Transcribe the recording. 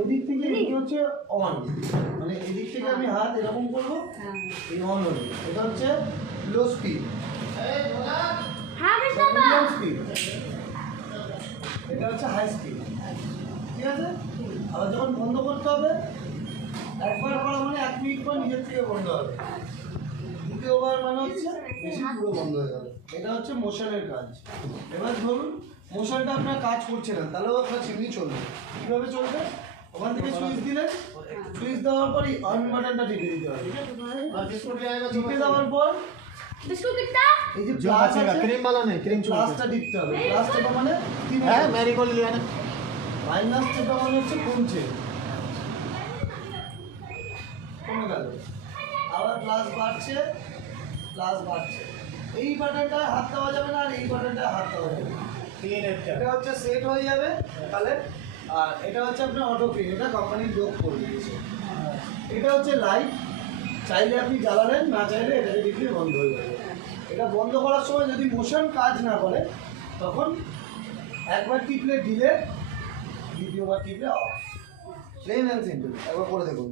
এদিক থেকে এদিকে হচ্ছে অন, মানে এদিক থেকে আমি হাত এরকম করবো, এই অন হলো। এটা হচ্ছে লো স্পিড, মিডিয়াম স্পিড, এটা হচ্ছে হাই স্পিড। ঠিক আছে? আবার যখন বন্ধ করতে হবে, একবার করা মানে 1 মিনিট পর নিজের থেকে বন্ধ হবে, দ্বিতীয়বার মানে হচ্ছে বেশি পুরো বন্ধ হয়ে যাবে। এটা হচ্ছে মোশনের কাজ। এবার ধরুন মোশনটা আপনার কাজ করছে না, তাহলেও আপনার চিমনি চলবে। কীভাবে চলবে? ওখান থেকে সুইচ দিলেন, সুইচ দেওয়ার পরই অন বাটনটা টিপে দিতে হবে। টিপে দেওয়ার পর এই যে প্লাস আছে, क्रीम वाला नहीं, क्रीम প্লাসটা টিপতে হবে। প্লাস টেপা মানে है मेरी को लिया ना। মাইনাস টেপা মানে হচ্ছে কমছে, কমে গেল। আবার প্লাস বাড়ছে, প্লাস বাড়ছে। এই বাটনটা হাত দেওয়া যাবে না, আর এই বাটনটা হাত দেওয়া যাবে না। এটা হচ্ছে সেট হয়ে যাবে তাহলে। আর এটা হচ্ছে আপনার অটো ক্লিন, এটা কোম্পানির লোক করে দিয়েছে। এটা হচ্ছে লাইট, চাইলে আপনি জ্বালালেন, না চাইলে এটাকে টিপলে বন্ধ হয়ে যাবে। এটা বন্ধ করার সময় যদি মোশন কাজ না করে, তখন একবার টিপলে ডিলে, দ্বিতীয়বার টিপলে অফ। প্লেন অ্যান্ড সিম্পল, একবার করে দেখুন।